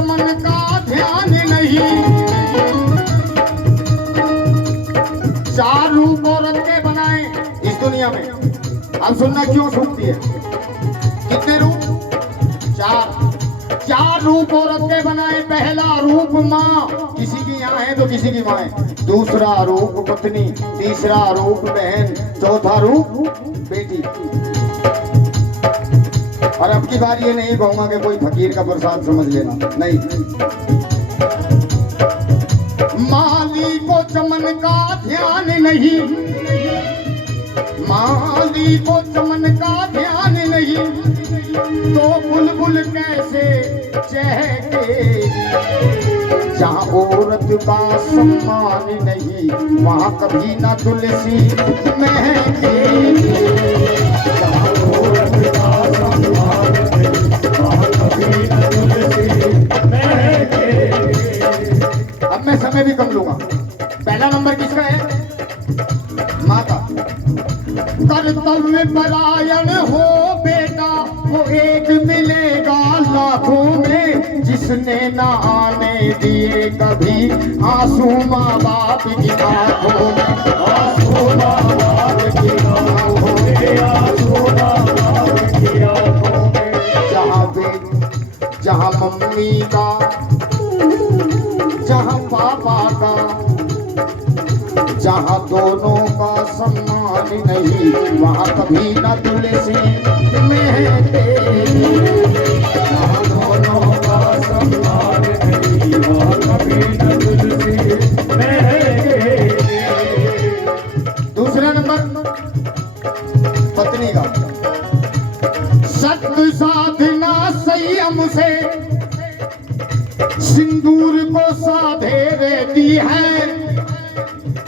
चमन का ध्यान नहीं। चार रूप औरत के बनाए इस दुनिया में। अब सुनना क्यों सूखती है। कितने रूप? चार रूप औरत के बनाए। पहला रूप माँ, किसी की यहाँ है तो किसी की माँ है। दूसरा रूप पत्नी, तीसरा रूप बहन, चौथा रूप बेटी। और अब की बार ये नहीं कहूंगा कि कोई फकीर का प्रसाद समझ लेना, नहीं। माली को चमन का ध्यान नहीं, माली को चमन का ध्यान नहीं, तो बुलबुल कैसे चहके। जहाँ औरत का सम्मान नहीं, वहाँ कभी ना तुलसी महके। जहाँ औरत का सम्मान नहीं, वहाँ कभी ना तुलसी महके। अब मैं समय भी कम लूंगा। पहला नंबर किसका है? माँ का। कर्तव्य परायण हो बेटा, वो एक मिलेगा लाखों में, जिसने ना आने दिए कभी आंसू माँ बाप की आंखों में। आंसू माँ बाप की आंखों में, आंसू माँ बाप की आंखों में। जहाँ मम्मी का, जहाँ पापा का, जहाँ दोनों का सम्मान नहीं, वहाँ कभी न तुलसी महके। जहाँ दोनों का सम्मान नहीं, वहाँ कभी न तुलसी महके। दूसरा नंबर पत्नी का। सत्य साधना संयम से सिंदूर को साधे रहती है।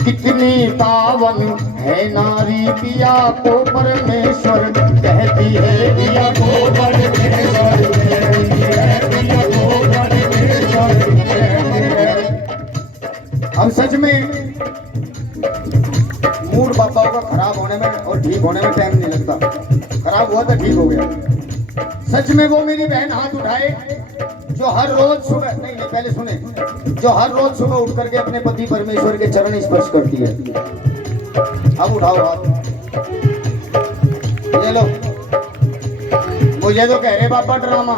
कितनी पावन है नारी, पिया को परमेश्वर कहती है। पिया को परमेश्वर कहती है, पिया को परमेश्वर कहती है। अब सच में मूड बाबाओं का खराब होने में और ठीक होने में टाइम नहीं लगता। खराब हुआ तो ठीक हो गया। सच में वो मेरी बहन हाथ उठाए जो हर रोज सुबह, नहीं पहले सुने, जो हर रोज सुबह उठ करके अपने पति परमेश्वर के चरण स्पर्श करती है। अब उठाओ हाथ, ये लो। मुझे तो कह रहे बाबा ड्रामा,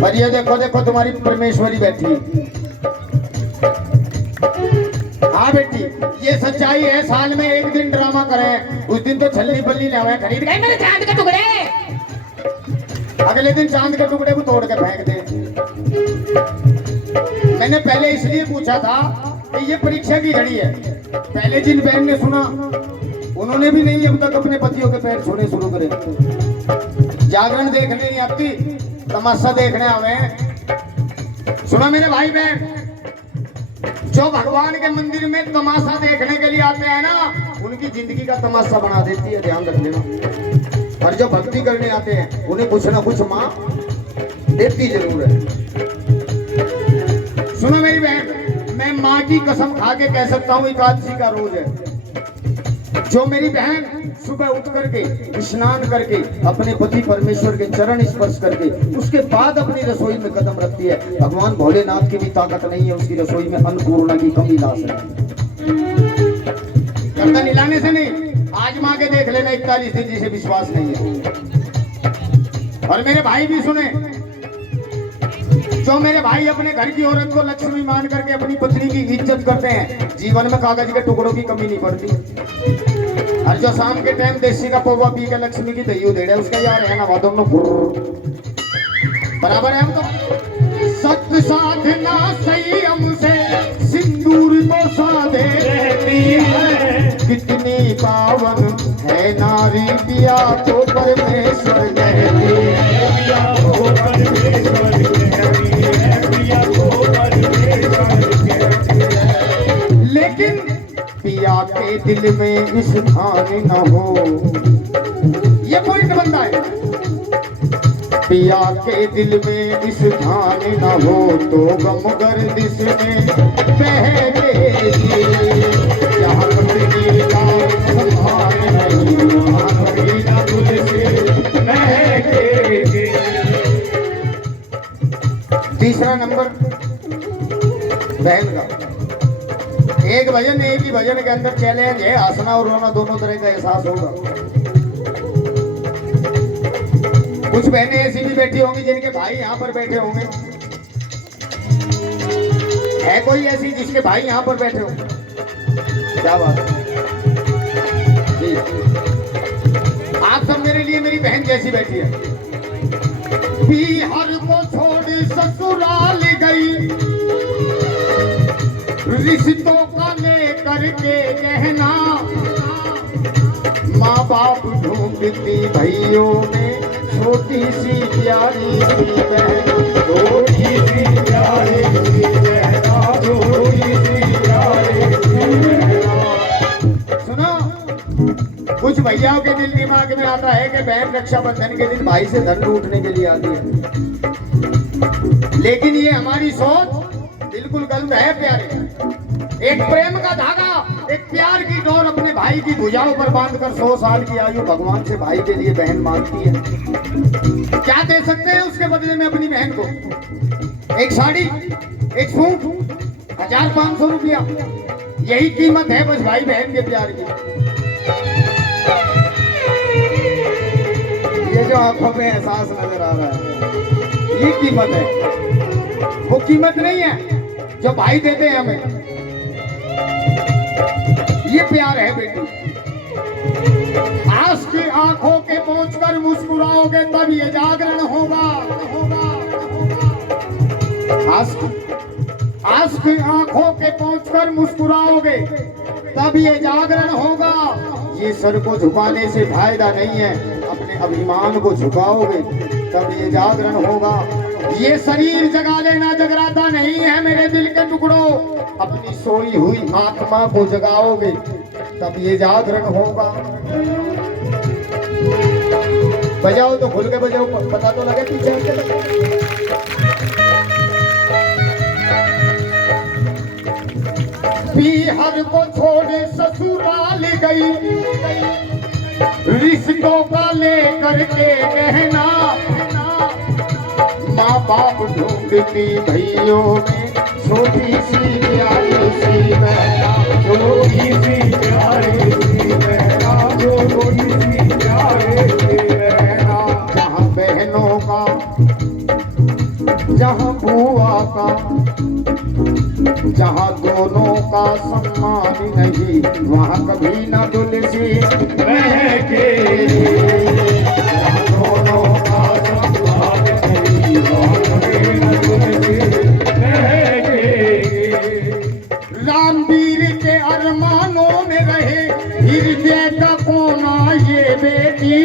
पर ये देखो देखो तुम्हारी परमेश्वरी बैठी। हाँ बेटी, ये सच्चाई है। साल में एक दिन ड्रामा करें, उस दिन तो छल्ली पल्ली लावे खरीद गए मेरे चांद के टुकड़े, अगले दिन चांद के टुकड़े को तोड़ के फेंक दे। मैंने पहले इसलिए पूछा था कि ये परीक्षा की घड़ी है। पहले जिन बहन ने सुना उन्होंने भी नहीं अब तक अपने पतियों के पैर छूने शुरू करे। जागरण देखने नहीं आती, तमाशा देखने आवे। सुना मेरे भाई बहन, जो भगवान के मंदिर में तमाशा देखने के लिए आते हैं ना, उनकी जिंदगी का तमाशा बना देती है, ध्यान रख लेना। और जो भक्ति करने आते हैं उन्हें कुछ ना कुछ माँ देती जरूर है। सुनो मेरी बहन, मैं माँ की कसम खा के कह सकता हूँ एकादशी का रोज है। जो मेरी बहन सुबह उठ करके स्नान करके अपने पति परमेश्वर के चरण स्पर्श करके उसके बाद अपनी रसोई में कदम रखती है, भगवान भोलेनाथ की भी ताकत नहीं है उसकी रसोई में अन्नपूर्णा की कमी ला सके। गर्दन हिलाने से नहीं, आज माँ के देख लेना 41 दिन जिसे विश्वास नहीं है। और मेरे भाई भी सुने, जो मेरे भाई अपने घर की औरत को लक्ष्मी मान करके अपनी पत्नी की इज्जत करते हैं, जीवन में कागज के टुकड़ों की कमी नहीं पड़ती। और जो शाम के टाइम देसी का पौवा पी के लक्ष्मी की दही दे रहे उसका यार है ना वादों में बराबर है। हम तो सत्य साधना संयम से सिंदूर को साधे रहती है। कितनी पावन है नारी, पिया को परमेश्वर कहती है। पिया को परमेश्वर कहती है, पिया को परमेश्वर कहती है। लेकिन पिया के दिल में इस ध्यान न हो, ये पॉइंट बनता है। पिया के दिल में इस ध्यान न हो तो गम गर्दिश में बहेगी। जहाँ पत्नी का सम्मान नहीं, वहाँ कभी न तुलसी महकेगी। तीसरा नंबर बहन का। एक भजन के अंदर चैलेंज है, हंसना और रोना दोनों तरह का एहसास होगा। कुछ बहनें ऐसी भी बैठी होंगी जिनके भाई यहाँ पर बैठे होंगे। है कोई ऐसी जिसके भाई यहाँ पर बैठे होंगे? क्या बात है जी। आप सब मेरे लिए मेरी बहन जैसी बैठी है। बिहार को छोड़ ससुराल गई, रिश्तों का लेकर के कहना, माँ बाप ढूंढती भैयों में छोटी सी प्यारी सी बहन, छोटी सी प्यारी सी बहना, छोटी सी प्यारी सी बहना। सुनो, कुछ भैयाओं के दिल दिमाग में आता है कि बहन रक्षाबंधन के दिन भाई से धन लूटने के लिए आती है, लेकिन ये हमारी सोच बिल्कुल गलत है प्यारे। एक प्रेम का धागा, एक प्यार की डोर अपने भाई की भुजाओं पर बांधकर 100 साल की आयु भगवान से भाई के लिए बहन मांगती है। क्या दे सकते हैं उसके बदले में अपनी बहन को? एक साड़ी, एक सूट, 1500 रुपया, यही कीमत है बस भाई बहन के प्यार की। ये जो आंखों में एहसास नजर आ रहा है, ये कीमत है, वो कीमत नहीं है जो भाई देते हैं हमें। ये प्यार है बेटी। आस की आंखों के पहुंचकर मुस्कुराओगे तब ये जागरण होगा। आस की आंखों के पहुंचकर मुस्कुराओगे तब ये जागरण होगा। ये सर को झुकाने से फायदा नहीं है, अपने अभिमान को झुकाओगे तब ये जागरण होगा। ये शरीर जगा लेना जगराता नहीं है मेरे दिल के टुकड़ों, अपनी सोई हुई आत्मा को जगाओगे तब ये जागरण होगा। बजाओ तो खुल के बजाओ, पता तो लगे पीछे। बिहार को छोड़े ससुराल गई, रिश्तों का लेकर के कहना, माँ बाप ढूंढती भैयों में छोटी सी प्यारी सी बहना, छोटी सी प्यारी सी बहना, छोटी सी प्यारी सी बहना। जहाँ बहनों का, जहाँ बुआ का, जहाँ दोनों का सम्मान नहीं, वहाँ कभी ना तुलसी महके। जहाँ दोनों का सम्मान नहीं, वहाँ कभी ना तुलसी महके। रामवीर के अरमानों में रहे हृदय का कोना ये बेटी,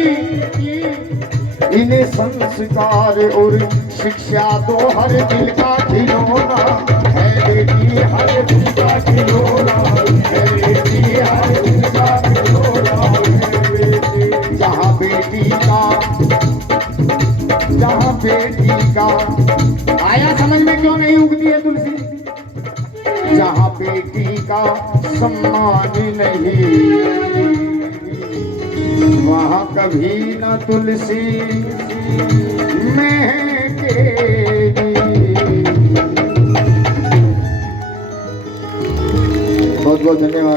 इन्हें संस्कार और शिक्षा दो, हर दिल का खिलौना है बेटी, हर दिल का खिलौना है बेटी, हर दिल का खिलौना है बेटी। जहाँ बेटी का आया समझ में क्यों नहीं उगती है तुलसी? जहाँ बेटी का सम्मान नहीं, वहाँ कभी न तुलसी महकेगी। बहुत बहुत धन्यवाद।